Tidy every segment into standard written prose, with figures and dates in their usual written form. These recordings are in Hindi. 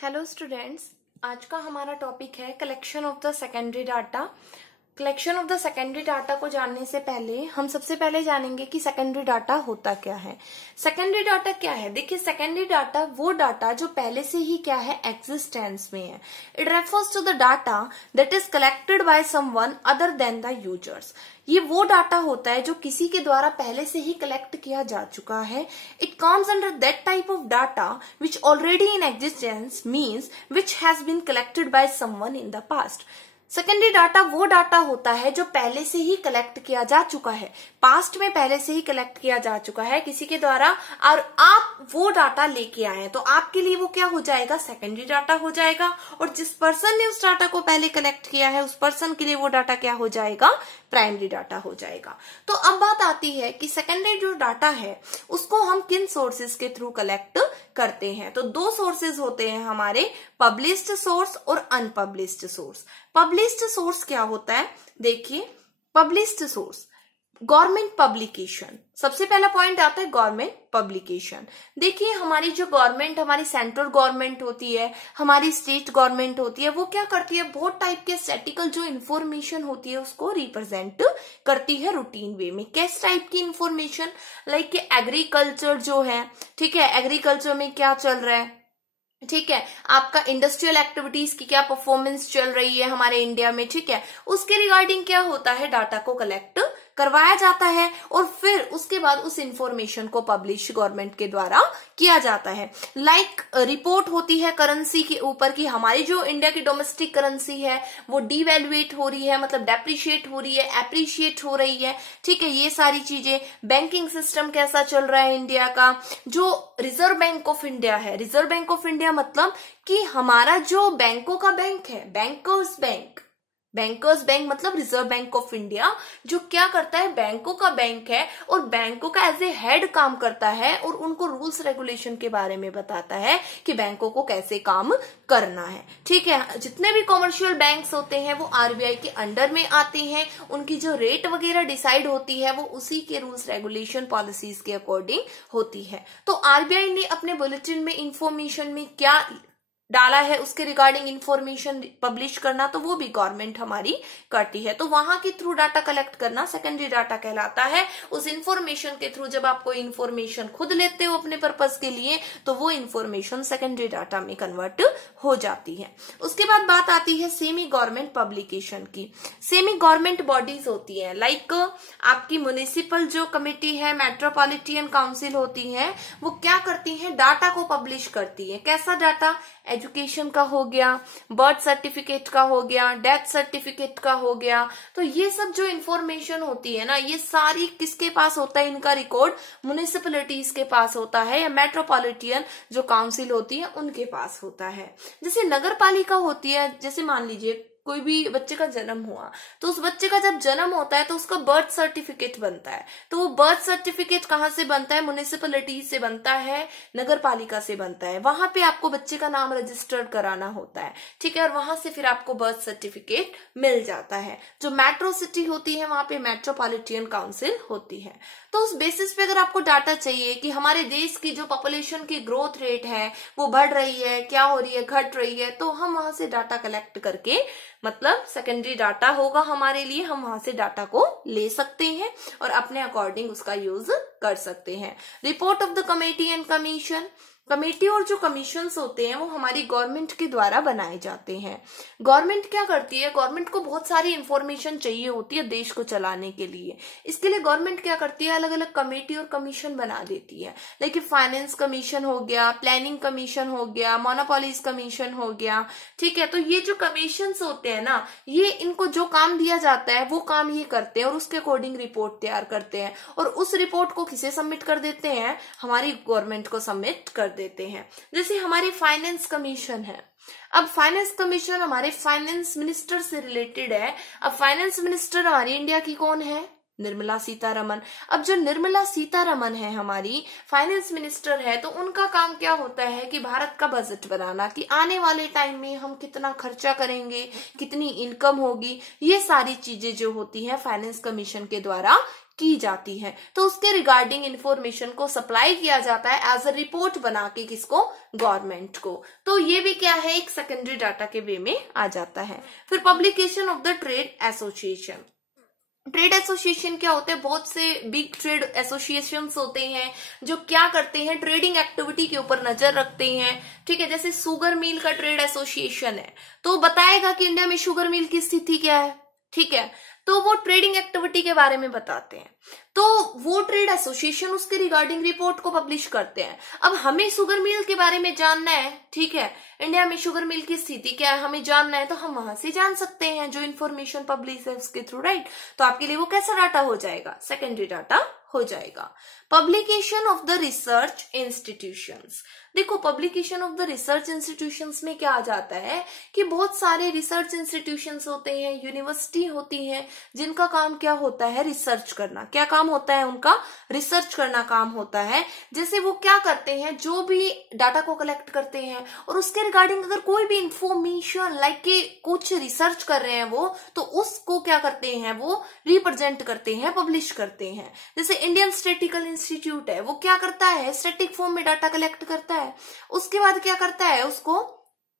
हेलो स्टूडेंट्स, आज का हमारा टॉपिक है collection of the secondary data. Collection of the secondary data को जानने से पहले हम सबसे पहले जानेंगे कि सेकेंडरी डाटा होता क्या है। सेकेंडरी डाटा क्या है? देखिए, सेकेंडरी डाटा वो डाटा जो पहले से ही क्या है, एग्जिस्टेंस में है। It refers to the data that is collected by someone other than the users. ये वो डाटा होता है जो किसी के द्वारा पहले से ही कलेक्ट किया जा चुका है। It comes under that type of data which already in existence means which has been collected by someone in the past. Secondary data वो डाटा होता है जो पहले से ही कलेक्ट किया जा चुका है, पास्ट में पहले से ही कलेक्ट किया जा चुका है किसी के द्वारा, और आप वो डाटा लेके आए हैं तो आपके लिए वो क्या हो जाएगा, सेकेंडरी डाटा हो जाएगा। और जिस पर्सन ने उस डाटा को पहले कलेक्ट किया है उस पर्सन के लिए वो डाटा क्या हो जाएगा, प्राइमरी डाटा हो जाएगा। तो अब बात आती है कि सेकेंडरी जो डाटा है उसको हम किन सोर्सेज के थ्रू कलेक्ट करते हैं। तो दो सोर्सेज होते हैं हमारे, पब्लिश्ड सोर्स और अनपब्लिश्ड सोर्स। पब्लिश्ड सोर्स क्या होता है? देखिए, पब्लिश्ड सोर्स गवर्नमेंट पब्लिकेशन, सबसे पहला पॉइंट आता है गवर्नमेंट पब्लिकेशन। देखिए, हमारी जो गवर्नमेंट, हमारी सेंट्रल गवर्नमेंट होती है, हमारी स्टेट गवर्नमेंट होती है, वो क्या करती है, बहुत टाइप के स्टैटिकल जो इन्फॉर्मेशन होती है उसको रिप्रेजेंट करती है रूटीन वे में। किस टाइप की इन्फॉर्मेशन? लाइक एग्रीकल्चर जो है, ठीक है, एग्रीकल्चर में क्या चल रहा है, ठीक है, आपका इंडस्ट्रियल एक्टिविटीज की क्या परफॉर्मेंस चल रही है हमारे इंडिया में, ठीक है, उसके रिगार्डिंग क्या होता है, डाटा को कलेक्ट करवाया जाता है और फिर उसके बाद उस इंफॉर्मेशन को पब्लिश गवर्नमेंट के द्वारा किया जाता है। लाइक रिपोर्ट होती है करेंसी के ऊपर कि हमारी जो इंडिया की डोमेस्टिक करेंसी है वो डिवैल्यूएट हो रही है, मतलब डेप्रिशिएट हो रही है, एप्रिशिएट हो रही है, ठीक है, ये सारी चीजें। बैंकिंग सिस्टम कैसा चल रहा है इंडिया का, जो रिजर्व बैंक ऑफ इंडिया है, रिजर्व बैंक ऑफ इंडिया मतलब कि हमारा जो बैंकों का बैंक है, बैंकर्स बैंक, बैंकर्स बैंक मतलब रिजर्व बैंक ऑफ इंडिया, जो क्या करता है, बैंकों का बैंक है और बैंकों का एज ए हेड काम करता है और उनको रूल्स रेगुलेशन के बारे में बताता है कि बैंकों को कैसे काम करना है, ठीक है। जितने भी कॉमर्शियल बैंक्स होते हैं वो आरबीआई के अंडर में आते हैं, उनकी जो रेट वगैरह डिसाइड होती है वो उसी के रूल्स रेगुलेशन पॉलिसीज के अकॉर्डिंग होती है। तो आरबीआई ने अपने बुलेटिन में इंफॉर्मेशन में क्या डाला है, उसके रिगार्डिंग इंफॉर्मेशन पब्लिश करना, तो वो भी गवर्नमेंट हमारी करती है। तो वहां के थ्रू डाटा कलेक्ट करना सेकेंडरी डाटा कहलाता है। उस इंफॉर्मेशन के थ्रू जब आप कोई इंफॉर्मेशन खुद लेते हो अपने पर्पस के लिए तो वो इंफॉर्मेशन सेकेंडरी डाटा में कन्वर्ट हो जाती है। उसके बाद बात आती है सेमी गवर्नमेंट पब्लिकेशन की। सेमी गवर्नमेंट बॉडीज होती है, लाइक आपकी म्युनिसिपल जो कमेटी है, मेट्रोपॉलिटन काउंसिल होती है, वो क्या करती है, डाटा को पब्लिश करती है। कैसा डाटा? एजुकेशन का हो गया, बर्थ सर्टिफिकेट का हो गया, डेथ सर्टिफिकेट का हो गया। तो ये सब जो इंफॉर्मेशन होती है ना, ये सारी किसके पास होता है, इनका रिकॉर्ड म्युनिसिपैलिटीज के पास होता है या मेट्रोपॉलिटन जो काउंसिल होती है उनके पास होता है। जैसे नगर पालिका होती है, जैसे मान लीजिए कोई भी बच्चे का जन्म हुआ तो उस बच्चे का जब जन्म होता है तो उसका बर्थ सर्टिफिकेट बनता है। तो वो बर्थ सर्टिफिकेट कहाँ से बनता है? म्युनिसिपैलिटी से बनता है, नगर पालिका से बनता है। वहां पे आपको बच्चे का नाम रजिस्टर्ड कराना होता है, ठीक है, और वहां से फिर आपको बर्थ सर्टिफिकेट मिल जाता है। जो मेट्रो सिटी होती है वहां पे मेट्रोपॉलिटन काउंसिल होती है। तो उस बेसिस पे अगर आपको डाटा चाहिए कि हमारे देश की जो पॉपुलेशन की ग्रोथ रेट है वो बढ़ रही है, क्या हो रही है, घट रही है, तो हम वहां से डाटा कलेक्ट करके, मतलब सेकेंडरी डाटा होगा हमारे लिए, हम वहां से डाटा को ले सकते हैं और अपने अकॉर्डिंग उसका यूज कर सकते हैं। Report of the committee and commission, committee और जो कमीशंस होते हैं वो हमारी गवर्नमेंट के द्वारा बनाए जाते हैं। गवर्नमेंट क्या करती है, गवर्नमेंट को बहुत सारी इंफॉर्मेशन चाहिए होती है देश को चलाने के लिए। इसके लिए गवर्नमेंट क्या करती है, अलग अलग कमेटी और कमीशन बना देती है। लाइक फाइनेंस कमीशन हो गया, प्लानिंग कमीशन हो गया, मोनोपोलीज कमीशन हो गया, ठीक है। तो ये जो कमीशंस होते हैं ना, ये इनको जो काम दिया जाता है वो काम ये करते हैं और उसके अकॉर्डिंग रिपोर्ट तैयार करते हैं और उस रिपोर्ट को किसे सबमिट कर देते हैं, हमारी गवर्नमेंट को सबमिट कर देते हैं। जैसे हमारी फाइनेंस कमीशन है, अब फाइनेंस कमीशन हमारे फाइनेंस मिनिस्टर से रिलेटेड है। अब फाइनेंस मिनिस्टर हमारी इंडिया की कौन है, निर्मला सीतारमन। अब जो निर्मला सीतारमन है हमारी फाइनेंस मिनिस्टर है, तो उनका काम क्या होता है कि भारत का बजट बनाना, कि आने वाले टाइम में हम कितना खर्चा करेंगे, कितनी इनकम होगी, ये सारी चीजें जो होती है फाइनेंस कमीशन के द्वारा की जाती है, तो उसके रिगार्डिंग इंफॉर्मेशन को सप्लाई किया जाता है एज अ रिपोर्ट बना के किसको, गवर्नमेंट को। तो ये भी क्या है, एक सेकेंडरी डाटा के वे में आ जाता है। फिर publication of the trade association. Trade association क्या होते हैं, बहुत से बिग ट्रेड एसोसिएशंस होते हैं जो क्या करते हैं, ट्रेडिंग एक्टिविटी के ऊपर नजर रखते हैं। ठीक है, जैसे शुगर मिल का ट्रेड एसोसिएशन है तो बताएगा कि इंडिया में शुगर मिल की स्थिति क्या है। ठीक है, तो वो ट्रेडिंग एक्टिविटी के बारे में बताते हैं, तो वो ट्रेड एसोसिएशन उसके रिगार्डिंग रिपोर्ट को पब्लिश करते हैं। अब हमें शुगर मिल के बारे में जानना है, ठीक है, इंडिया में शुगर मिल की स्थिति क्या है हमें जानना है, तो हम वहां से जान सकते हैं जो इन्फॉर्मेशन पब्लिश है उसके थ्रू, राइट। तो आपके लिए वो कैसा डाटा हो जाएगा, सेकेंडरी डाटा हो जाएगा। Publication of the research institutions. देखो, publication of the research institutions में क्या आ जाता है कि बहुत सारे रिसर्च इंस्टीट्यूशंस होते हैं, यूनिवर्सिटी होती हैं, जिनका काम क्या होता है, रिसर्च करना। क्या काम होता है उनका, रिसर्च करना काम होता है। जैसे वो क्या करते हैं, जो भी डाटा को कलेक्ट करते हैं और उसके रिगार्डिंग अगर कोई भी इंफॉर्मेशन लाइक कि कुछ रिसर्च कर रहे हैं वो, तो उसको क्या करते हैं, वो रिप्रेजेंट करते हैं, पब्लिश करते हैं। जैसे इंडियन स्टैटिस्टिकल इंस्टीट्यूट है, वो क्या करता है, स्टैटिक फॉर्म में डाटा कलेक्ट करता है, उसके बाद क्या करता है, उसको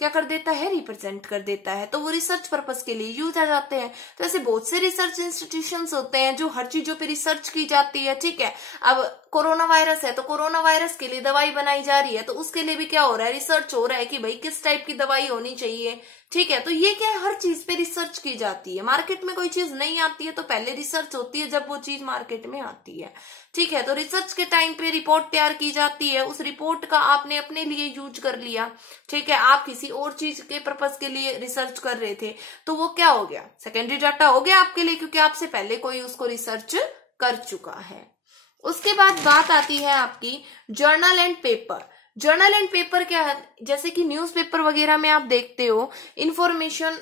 क्या कर देता है, रिप्रेजेंट कर देता है, तो वो रिसर्च पर्पस के लिए यूज आ जाते हैं। तो ऐसे बहुत से रिसर्च इंस्टीट्यूशंस होते हैं जो हर चीजों पे रिसर्च की जाती है। ठीक है, अब कोरोना वायरस है तो कोरोना वायरस के लिए दवाई बनाई जा रही है, तो उसके लिए भी क्या हो रहा है, रिसर्च हो रहा है कि भाई किस टाइप की दवाई होनी चाहिए। ठीक है, तो ये क्या है, हर चीज पे रिसर्च की जाती है। मार्केट में कोई चीज नहीं आती है तो पहले रिसर्च होती है, जब वो चीज मार्केट में आती है। ठीक है, तो रिसर्च के टाइम पे रिपोर्ट तैयार की जाती है, उस रिपोर्ट का आपने अपने लिए यूज कर लिया। ठीक है, आप किसी और चीज के पर्पस के लिए रिसर्च कर रहे थे, तो वो क्या हो गया, सेकेंडरी डाटा हो गया आपके लिए, क्योंकि आपसे पहले कोई उसको रिसर्च कर चुका है। उसके बाद बात आती है आपकी journal and paper. Journal and paper क्या है, जैसे कि न्यूज़पेपर वगैरह में आप देखते हो इंफॉर्मेशन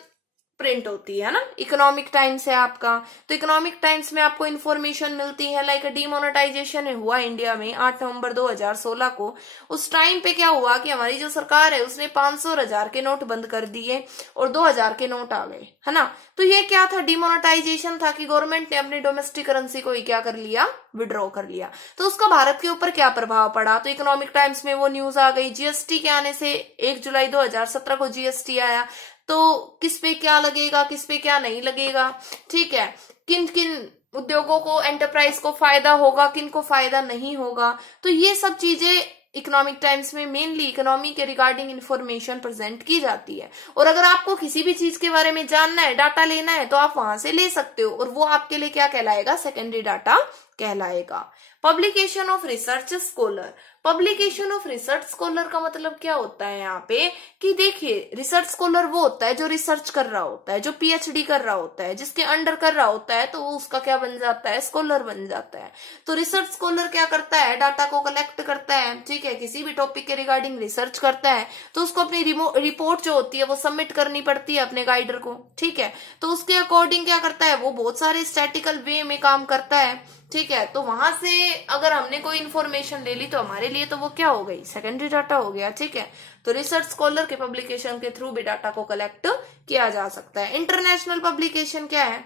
प्रिंट होती है ना। इकोनॉमिक टाइम्स है आपका, तो इकोनॉमिक टाइम्स में आपको इन्फॉर्मेशन मिलती है, लाइक डिमोनेटाइजेशन हुआ इंडिया में 8 नवंबर 2016 को। उस टाइम पे क्या हुआ कि हमारी जो सरकार है उसने 500 और 1000 के नोट बंद कर दिए और 2000 के नोट आ गए, है ना। तो ये क्या था, डिमोनेटाइजेशन था कि गवर्नमेंट ने अपनी डोमेस्टिक करेंसी को ही क्या कर लिया, विड्रॉ कर लिया। तो उसका भारत के ऊपर क्या प्रभाव पड़ा, तो इकोनॉमिक टाइम्स में वो न्यूज आ गई। जीएसटी के आने से 1 जुलाई 2017 को जीएसटी आया, तो किस पे क्या लगेगा, किस पे क्या नहीं लगेगा। ठीक है, किन किन उद्योगों को, एंटरप्राइज को फायदा होगा, किन को फायदा नहीं होगा। तो ये सब चीजें इकोनॉमिक टाइम्स में मेनली इकोनॉमी के रिगार्डिंग इंफॉर्मेशन प्रेजेंट की जाती है। और अगर आपको किसी भी चीज के बारे में जानना है, डाटा लेना है, तो आप वहां से ले सकते हो, और वो आपके लिए क्या कहलाएगा, सेकेंडरी डाटा कहलाएगा। Publication of research scholar. Publication of research scholar का मतलब क्या होता है यहाँ पे कि देखिए, रिसर्च स्कॉलर वो होता है जो रिसर्च कर रहा होता है, जो पीएचडी कर रहा होता है, जिसके अंडर कर रहा होता है, तो वो उसका क्या बन जाता है, स्कॉलर बन जाता है। तो रिसर्च स्कॉलर क्या करता है, डाटा को कलेक्ट करता है। ठीक है, किसी भी टॉपिक के रिगार्डिंग रिसर्च करता है, तो उसको अपनी रिपोर्ट जो होती है वो सबमिट करनी पड़ती है अपने गाइडर को। ठीक है, तो उसके अकॉर्डिंग क्या करता है, वो बहुत सारे स्टैटिकल वे में काम करता है। ठीक है, तो वहां से अगर हमने कोई इन्फॉर्मेशन ले ली तो हमारे लिए तो वो क्या हो गई, सेकेंडरी डाटा हो गया। ठीक है, तो रिसर्च स्कॉलर के पब्लिकेशन के थ्रू भी डाटा को कलेक्ट किया जा सकता है। इंटरनेशनल पब्लिकेशन क्या है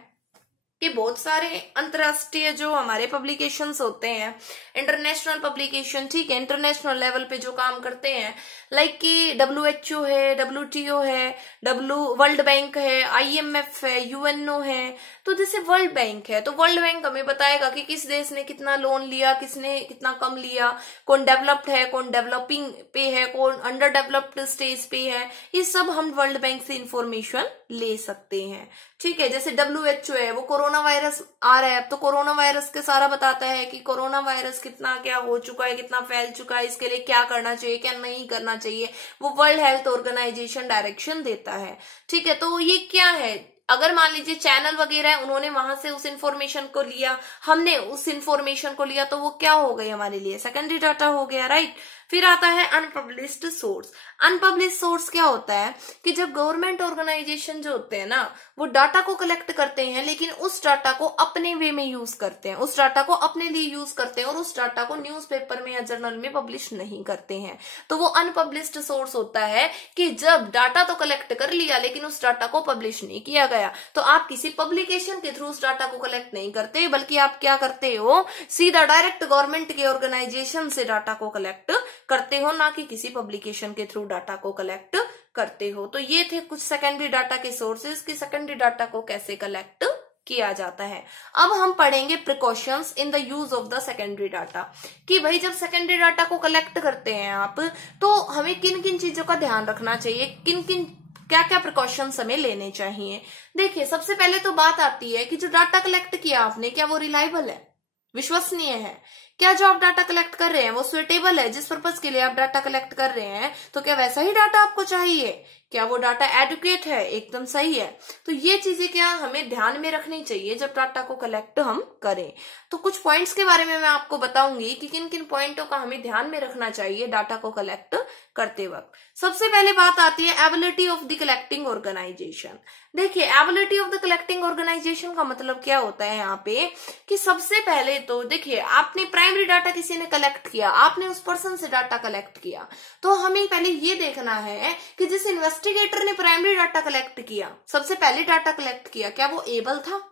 कि बहुत सारे अंतरराष्ट्रीय जो हमारे पब्लिकेशंस होते हैं, इंटरनेशनल पब्लिकेशन, ठीक है, इंटरनेशनल लेवल पे जो काम करते हैं, लाइक कि WHO है, WTO है, वर्ल्ड बैंक है, IMF है, UNO है। तो जैसे वर्ल्ड बैंक है, तो वर्ल्ड बैंक हमें बताएगा कि किस देश ने कितना लोन लिया, किसने कितना कम लिया, कौन डेवलप्ड है, कौन डेवलपिंग पे है, कौन अंडर डेवलप्ड स्टेज पे है। ये सब हम वर्ल्ड बैंक से इंफॉर्मेशन ले सकते हैं। ठीक है, जैसे WHO है, वो कोरोना वायरस आ रहा है, अब तो कोरोना वायरस के सारा बताता है कि कोरोना वायरस कितना क्या हो चुका है, कितना फैल चुका है, इसके लिए क्या करना चाहिए, क्या नहीं करना चाहिए, वो वर्ल्ड हेल्थ ऑर्गेनाइजेशन डायरेक्शन देता है। ठीक है, तो ये क्या है, अगर मान लीजिए चैनल वगैरह है, उन्होंने वहां से उस इन्फॉर्मेशन को लिया, हमने उस इन्फॉर्मेशन को लिया, तो वो क्या हो गई हमारे लिए, सेकेंडरी डाटा हो गया, राइट। फिर आता है अनपब्लिश्ड सोर्स। अनपब्लिश्ड सोर्स क्या होता है कि जब गवर्नमेंट ऑर्गेनाइजेशन जो होते हैं ना, वो डाटा को कलेक्ट करते हैं लेकिन उस डाटा को अपने वे में यूज करते हैं, उस डाटा को अपने लिए यूज करते हैं और उस डाटा को न्यूज़पेपर में या जर्नल में पब्लिश नहीं करते हैं, तो वो अनपब्लिश्ड सोर्स होता है कि जब डाटा तो कलेक्ट कर लिया लेकिन उस डाटा को पब्लिश नहीं किया गया। तो आप किसी पब्लिकेशन के थ्रू उस डाटा को कलेक्ट नहीं करते, बल्कि आप क्या करते हो, सीधा डायरेक्ट गवर्नमेंट के ऑर्गेनाइजेशन से डाटा को कलेक्ट करते हो, ना कि किसी पब्लिकेशन के थ्रू डाटा को कलेक्ट करते हो। तो ये थे कुछ सेकेंडरी डाटा के सोर्सेज कि सेकेंडरी डाटा को कैसे कलेक्ट किया जाता है। अब हम पढ़ेंगे precautions in the use of the secondary data, कि भाई जब सेकेंडरी डाटा को कलेक्ट करते हैं आप, तो हमें किन किन चीजों का ध्यान रखना चाहिए, किन किन क्या क्या प्रिकॉशंस हमें लेने चाहिए। देखिए, सबसे पहले तो बात आती है कि जो डाटा कलेक्ट किया आपने, क्या वो रिलायबल है, विश्वसनीय है? क्या जो आप डाटा कलेक्ट कर रहे हैं वो सुइटेबल है? जिस पर्पज के लिए आप डाटा कलेक्ट कर रहे हैं, तो क्या वैसा ही डाटा आपको चाहिए? क्या वो डाटा एडुकेट है, एकदम सही है? तो ये चीजें क्या हमें ध्यान में रखनी चाहिए जब डाटा को कलेक्ट हम करें। तो कुछ पॉइंट्स के बारे में मैं आपको बताऊंगी कि किन किन पॉइंटों का हमें ध्यान में रखना चाहिए डाटा को कलेक्ट करते वक्त। सबसे पहले बात आती है ability of the collecting organisation. देखिए, ability of the collecting organisation का मतलब क्या होता है यहाँ पे, कि सबसे पहले तो देखिए, आपने प्राइमरी डाटा किसी ने कलेक्ट किया, आपने उस पर्सन से डाटा कलेक्ट किया, तो हमें पहले ये देखना है कि जिस इन्वेस्टिगेटर ने प्राइमरी डाटा कलेक्ट किया, सबसे पहले डाटा कलेक्ट किया, क्या वो एबल था,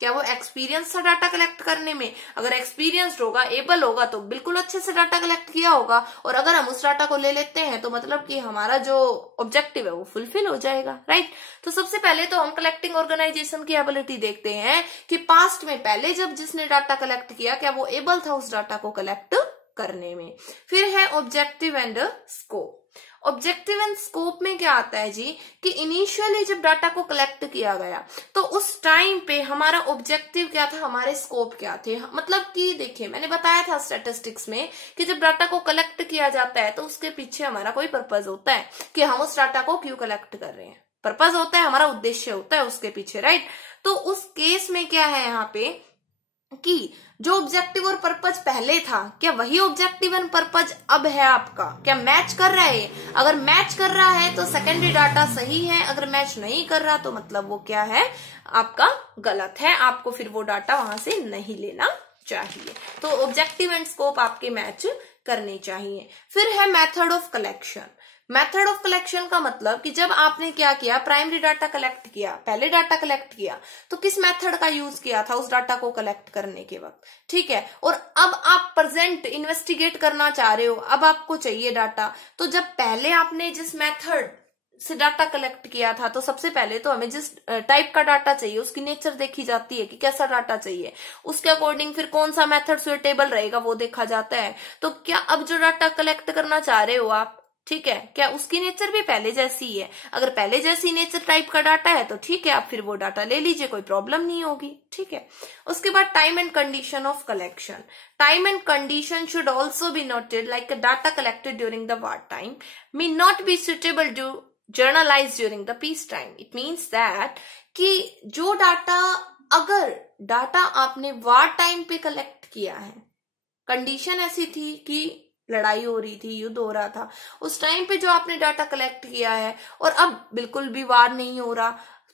क्या वो एक्सपीरियंस था डाटा कलेक्ट करने में? अगर एक्सपीरियंस्ड होगा, एबल होगा, तो बिल्कुल अच्छे से डाटा कलेक्ट किया होगा, और अगर हम उस डाटा को ले लेते हैं तो मतलब कि हमारा जो ऑब्जेक्टिव है वो फुलफिल हो जाएगा, राइट? तो सबसे पहले तो हम कलेक्टिंग ऑर्गेनाइजेशन की एबिलिटी देखते हैं कि पास्ट में पहले जब जिसने डाटा कलेक्ट किया, क्या वो एबल था उस डाटा को कलेक्ट करने में। फिर है objective and scope. Objective and scope में क्या आता है जी, कि इनिशियली जब डाटा को कलेक्ट किया गया तो उस टाइम पे हमारा ऑब्जेक्टिव क्या था, हमारे स्कोप क्या थे। मतलब कि देखिए, मैंने बताया था स्टैटिस्टिक्स में कि जब डाटा को कलेक्ट किया जाता है तो उसके पीछे हमारा कोई पर्पज होता है कि हम उस डाटा को क्यों कलेक्ट कर रहे हैं, पर्पज होता है, हमारा उद्देश्य होता है उसके पीछे, राइट? तो उस केस में क्या है यहाँ पे कि जो ऑब्जेक्टिव और पर्पज पहले था, क्या वही ऑब्जेक्टिव एंड पर्पज अब है आपका? क्या मैच कर रहा है? अगर मैच कर रहा है तो सेकेंडरी डाटा सही है, अगर मैच नहीं कर रहा तो मतलब वो क्या है, आपका गलत है, आपको फिर वो डाटा वहां से नहीं लेना चाहिए। तो ऑब्जेक्टिव एंड स्कोप आपके मैच करने चाहिए। फिर है method of collection. Method of collection का मतलब कि जब आपने क्या किया, प्राइमरी डाटा कलेक्ट किया, पहले डाटा कलेक्ट किया, तो किस मेथड का यूज किया था उस डाटा को कलेक्ट करने के वक्त, ठीक है? और अब आप प्रेजेंट इन्वेस्टिगेट करना चाह रहे हो, अब आपको चाहिए डाटा, तो जब पहले आपने जिस मेथड से डाटा कलेक्ट किया था, तो सबसे पहले तो हमें जिस टाइप का डाटा चाहिए उसकी नेचर देखी जाती है कि कैसा डाटा चाहिए, उसके अकॉर्डिंग फिर कौन सा मेथड सुइटेबल रहेगा वो देखा जाता है। तो क्या अब जो डाटा कलेक्ट करना चाह रहे हो आप, ठीक है, क्या उसकी नेचर भी पहले जैसी है? अगर पहले जैसी नेचर टाइप का डाटा है तो ठीक है, आप फिर वो डाटा ले लीजिए, कोई प्रॉब्लम नहीं होगी, ठीक है? उसके बाद time and condition of collection. Time and condition should also be noted, like data collected during the war time may not be suitable to generalise during the peace time. It means that कि जो डाटा, अगर डाटा आपने वार टाइम पे कलेक्ट किया है, कंडीशन ऐसी थी कि लड़ाई हो रही थी, युद्ध हो रहा था, उस टाइम पे जो आपने डाटा कलेक्ट किया है, और अब बिल्कुल भी वार नहीं हो रहा,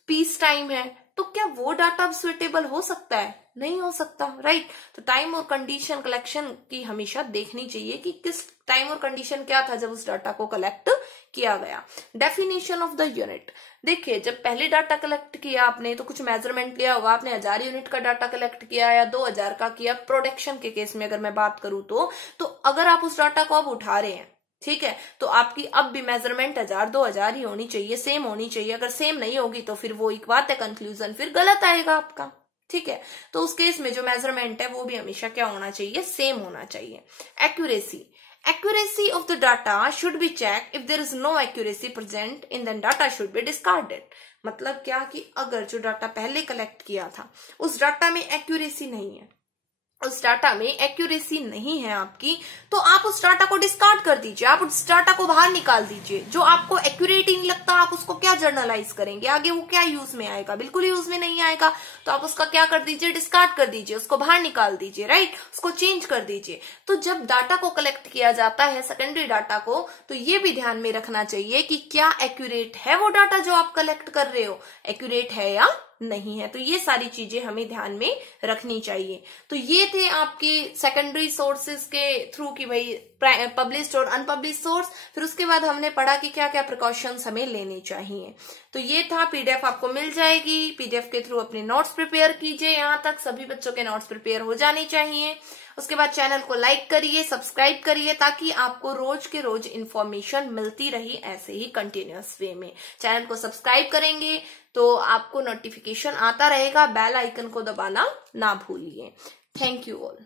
पीस टाइम है, तो क्या वो डाटा अब सुइटेबल हो सकता है? नहीं हो सकता, राइट? तो टाइम और कंडीशन कलेक्शन की हमेशा देखनी चाहिए कि किस टाइम और कंडीशन क्या था जब उस डाटा को कलेक्ट किया गया। Definition of the unit. देखिए, जब पहले डाटा कलेक्ट किया आपने तो कुछ मेजरमेंट लिया होगा, आपने 1000 यूनिट का डाटा कलेक्ट किया या 2000 का किया। प्रोडक्शन के केस में अगर मैं बात करूं तो अगर आप उस डाटा को अब उठा रहे हैं, ठीक है, तो आपकी अब भी मेजरमेंट 1000 2000 ही होनी चाहिए, सेम होनी चाहिए। अगर सेम नहीं होगी तो फिर वो एक बात है, कंक्लूजन फिर गलत आएगा आपका, ठीक है? तो उस केस में जो मेजरमेंट है वो भी हमेशा क्या होना चाहिए, सेम होना चाहिए। Accuracy. Accuracy of the data should be checked. If there is no accuracy present in then data should be discarded. मतलब क्या कि अगर जो डाटा पहले कलेक्ट किया था उस डाटा में एक्यूरेसी नहीं है, उस डाटा में एक्यूरेसी नहीं है आपकी, तो आप उस डाटा को डिस्कार्ड कर दीजिए, आप उस डाटा को बाहर निकाल दीजिए। जो आपको एक्यूरेट ही नहीं लगता, आप उसको क्या जर्नलाइज करेंगे, आगे वो क्या यूज में आएगा, बिल्कुल यूज में नहीं आएगा। तो आप उसका क्या कर दीजिए, डिस्कार्ड कर दीजिए, उसको बाहर निकाल दीजिए, राइट, उसको चेंज कर दीजिए। तो जब डाटा को कलेक्ट किया जाता है, सेकेंडरी डाटा को, तो ये भी ध्यान में रखना चाहिए कि क्या एक्यूरेट है वो डाटा जो आप कलेक्ट कर रहे हो, एक्यूरेट है या नहीं है। तो ये सारी चीजें हमें ध्यान में रखनी चाहिए। तो ये थे आपके सेकेंडरी सोर्सेज के थ्रू की भाई पब्लिश्ड और अनपब्लिश्ड सोर्स। फिर उसके बाद हमने पढ़ा कि क्या क्या प्रिकॉशंस हमें लेने चाहिए। तो ये था, पीडीएफ आपको मिल जाएगी, पीडीएफ के थ्रू अपने नोट्स प्रिपेयर कीजिए। यहाँ तक सभी बच्चों के नोट्स प्रिपेयर हो जाने चाहिए। उसके बाद चैनल को लाइक करिए, सब्सक्राइब करिए, ताकि आपको रोज के रोज इन्फॉर्मेशन मिलती रही ऐसे ही कंटिन्यूअस वे में। चैनल को सब्सक्राइब करेंगे तो आपको नोटिफिकेशन आता रहेगा, बेल आइकन को दबाना ना भूलिए। Thank you all.